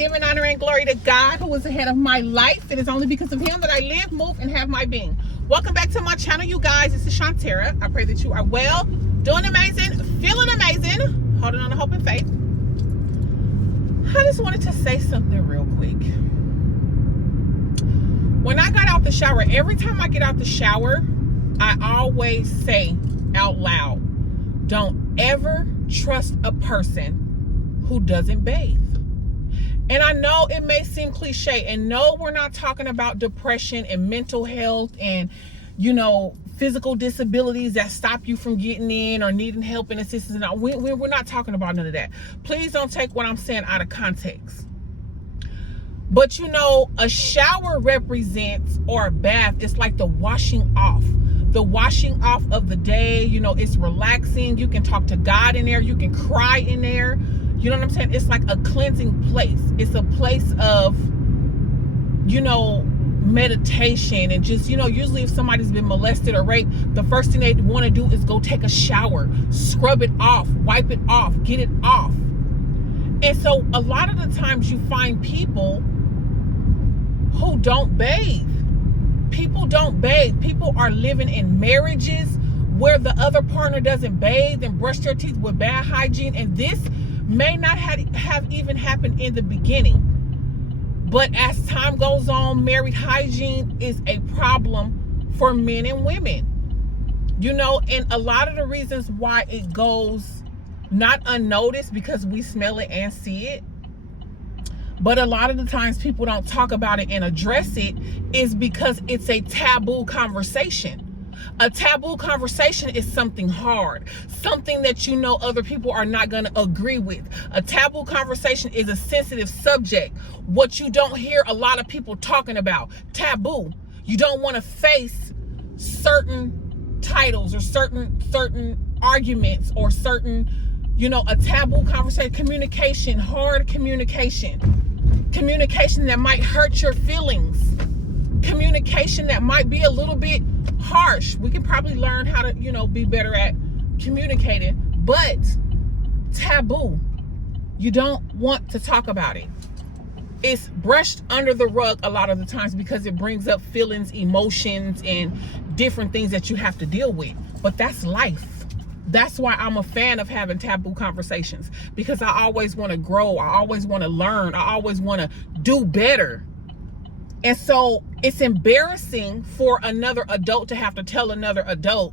giving honor and glory to God, who is the head of my life. It is only because of him that I live, move, and have my being. Welcome back to my channel, you guys. This is Shantera. I pray that you are well, doing amazing, feeling amazing, holding on to hope and faith. I just wanted to say something real quick. When I got out the shower, every time I get out the shower, I always say out loud, don't ever trust a person who doesn't bathe. And I know it may seem cliche, and no, we're not talking about depression and mental health and, you know, physical disabilities that stop you from getting in or needing help and assistance. And we're not talking about none of that. Please don't take what I'm saying out of context. But you know, a shower represents, or a bath, it's like the washing off. The washing off of the day. You know, it's relaxing. You can talk to God in there. You can cry in there. You know what I'm saying? It's like a cleansing place. It's a place of, you know, meditation and just, you know, usually if somebody's been molested or raped, the first thing they want to do is go take a shower, scrub it off, wipe it off, get it off. And so a lot of the times you find people who don't bathe. People don't bathe. People are living in marriages where the other partner doesn't bathe and brush their teeth with bad hygiene. And this may not have even happened in the beginning. But as time goes on, married hygiene is a problem for men and women. You know, and a lot of the reasons why it goes not unnoticed, because we smell it and see it, but a lot of the times people don't talk about it and address it, is because it's a taboo conversation. A taboo conversation is something hard, something that you know other people are not going to agree with. A taboo conversation is a sensitive subject, what you don't hear a lot of people talking about. Taboo. You don't want to face certain titles or certain arguments or certain, you know, a taboo conversation. Communication, hard communication that might hurt your feelings, communication that might be a little bit harsh. We can probably learn how to, you know, be better at communicating, but taboo, you don't want to talk about it. It's brushed under the rug a lot of the times because it brings up feelings, emotions, and different things that you have to deal with. But that's life. That's why I'm a fan of having taboo conversations, because I always want to grow. I always want to learn. I always want to do better. And so it's embarrassing for another adult to have to tell another adult,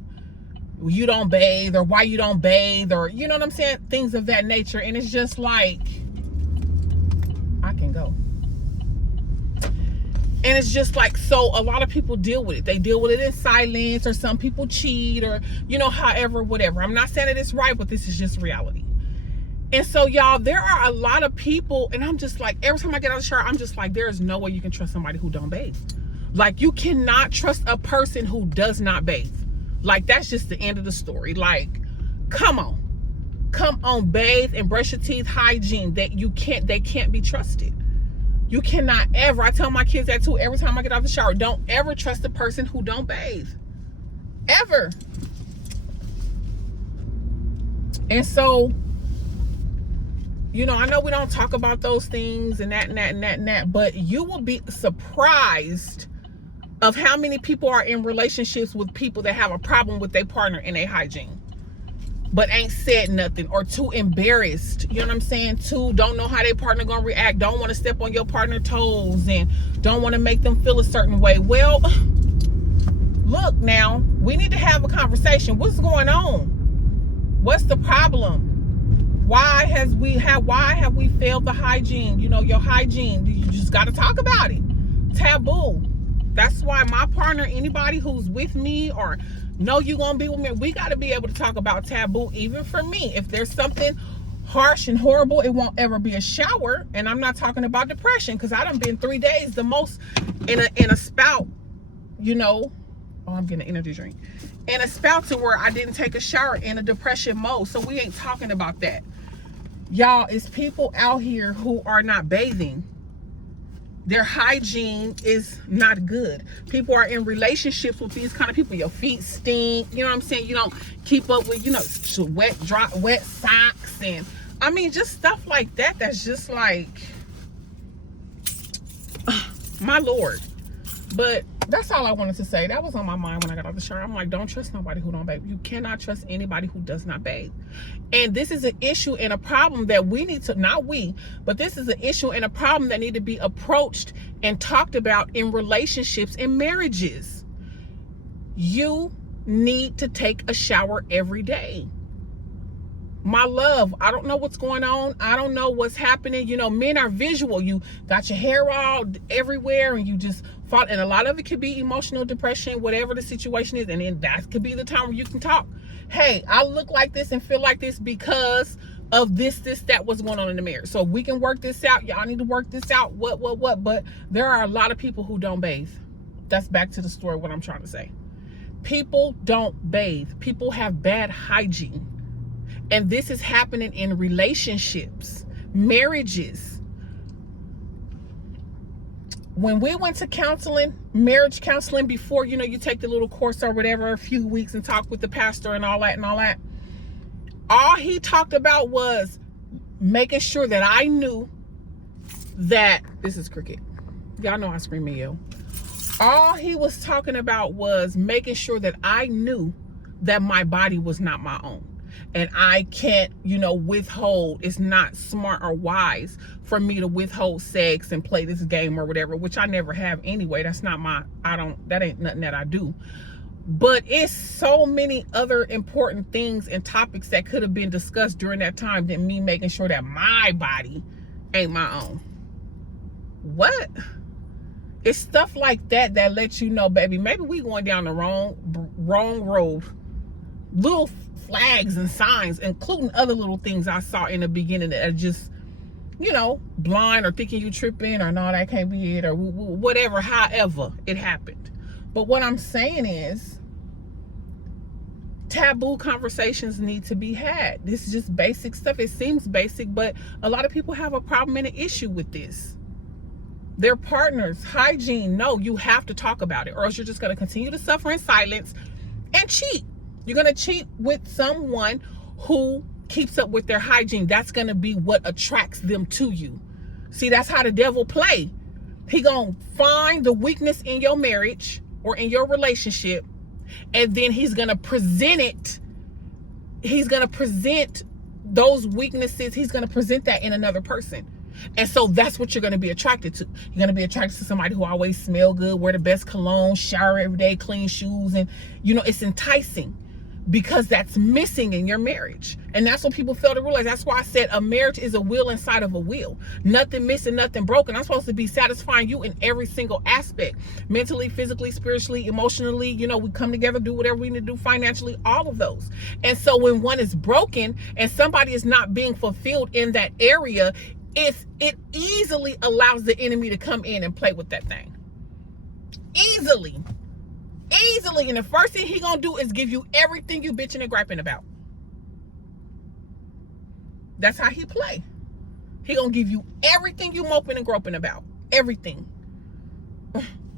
you don't bathe, or why you don't bathe, or, you know what I'm saying? Things of that nature. And it's just like, I can go. And it's just like, so a lot of people deal with it. They deal with it in silence, or some people cheat, or, you know, however, whatever. I'm not saying that it's right, but this is just reality. And so, y'all, there are a lot of people, and I'm just like, every time I get out of the shower, I'm just like, there is no way you can trust somebody who don't bathe. Like, you cannot trust a person who does not bathe. Like, that's just the end of the story. Like, come on, bathe and brush your teeth. Hygiene, that they can't be trusted. You cannot ever, I tell my kids that too, every time I get out of the shower, don't ever trust a person who don't bathe. Ever. And so, you know, I know we don't talk about those things and that, but you will be surprised of how many people are in relationships with people that have a problem with their partner and their hygiene, but ain't said nothing, or too embarrassed, you know what I'm saying, too don't know how their partner gonna react, don't want to step on your partner's toes, and don't want to make them feel a certain way. Well, look, now we need to have a conversation. What's going on? What's the problem? Why have we failed the hygiene? You know, your hygiene, you just got to talk about it. Taboo. That's why my partner, anybody who's with me or know you're going to be with me, we got to be able to talk about taboo. Even for me, if there's something harsh and horrible, it won't ever be a shower. And I'm not talking about depression, because I done been 3 days the most in a spout, you know. Oh, I'm getting an energy drink. In a spout to where I didn't take a shower, in a depression mode. So we ain't talking about that. Y'all, it's people out here who are not bathing. Their hygiene is not good. People are in relationships with these kind of people. Your feet stink. You know what I'm saying? You don't keep up with, you know, wet socks. And I mean, just stuff like that. That's just like, My Lord. But that's all I wanted to say. That was on my mind when I got out the shower. I'm like, don't trust nobody who don't bathe. You cannot trust anybody who does not bathe. And this is an issue and a problem that we need to, not we, but this is an issue and a problem that need to be approached and talked about in relationships and marriages. You need to take a shower every day. My love, I don't know what's going on. I don't know what's happening. You know, men are visual. You got your hair all everywhere and you just fought. And a lot of it could be emotional depression, whatever the situation is. And then that could be the time where you can talk. Hey, I look like this and feel like this because of this, that, what's going on in the marriage. So we can work this out. Y'all need to work this out. What? But there are a lot of people who don't bathe. That's back to the story, what I'm trying to say. People don't bathe. People have bad hygiene. And this is happening in relationships, marriages. When we went to counseling, marriage counseling, before, you know, you take the little course or whatever, a few weeks and talk with the pastor and all that, all he talked about was making sure that I knew that, this is cricket. Y'all know I scream and yell. All he was talking about was making sure that I knew that my body was not my own. And I can't, you know, withhold. It's not smart or wise for me to withhold sex and play this game or whatever, which I never have anyway. That's not my, that ain't nothing that I do. But it's so many other important things and topics that could have been discussed during that time than me making sure that my body ain't my own. What? It's stuff like that that lets you know, baby, maybe we going down the wrong road. Little flags and signs, including other little things I saw in the beginning that are just, you know, blind or thinking you tripping or no, that can't be it or whatever, however it happened. But what I'm saying is, taboo conversations need to be had. This is just basic stuff. It seems basic, but a lot of people have a problem and an issue with this. Their partners, hygiene, no, you have to talk about it, or else you're just going to continue to suffer in silence and cheat. You're going to cheat with someone who keeps up with their hygiene. That's going to be what attracts them to you. See, that's how the devil play. He going to find the weakness in your marriage or in your relationship, and then he's going to present it. He's going to present those weaknesses. He's going to present that in another person. And so that's what you're going to be attracted to. You're going to be attracted to somebody who always smell good, wear the best cologne, shower every day, clean shoes. And, you know, it's enticing because that's missing in your marriage. And that's what people fail to realize. That's why I said a marriage is a wheel inside of a wheel. Nothing missing, nothing broken. I'm supposed to be satisfying you in every single aspect. Mentally, physically, spiritually, emotionally. You know, we come together, do whatever we need to do financially, all of those. And so when one is broken and somebody is not being fulfilled in that area, it easily allows the enemy to come in and play with that thing. Easily. And the first thing he gonna do is give you everything you bitching and griping about. That's how he play. He gonna give you everything you moping and groping about. Everything.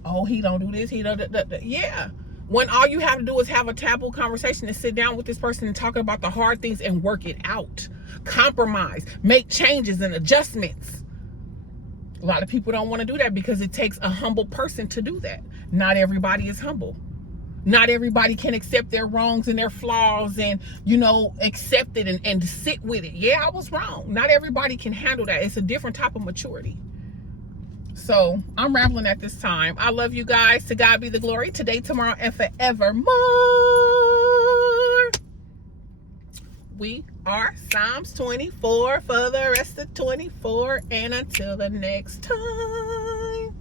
Oh, he don't do this. He don't. Yeah. When all you have to do is have a taboo conversation and sit down with this person and talk about the hard things and work it out. Compromise. Make changes and adjustments. A lot of people don't want to do that because it takes a humble person to do that. Not everybody is humble. Not everybody can accept their wrongs and their flaws and, you know, accept it and sit with it. Yeah, I was wrong. Not everybody can handle that. It's a different type of maturity. So I'm rambling at this time. I love you guys. To God be the glory. Today, tomorrow, and forevermore. We are Psalms 24 for the rest of 24. And until the next time,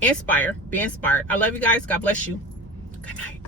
inspire, be inspired. I love you guys. God bless you. Good night.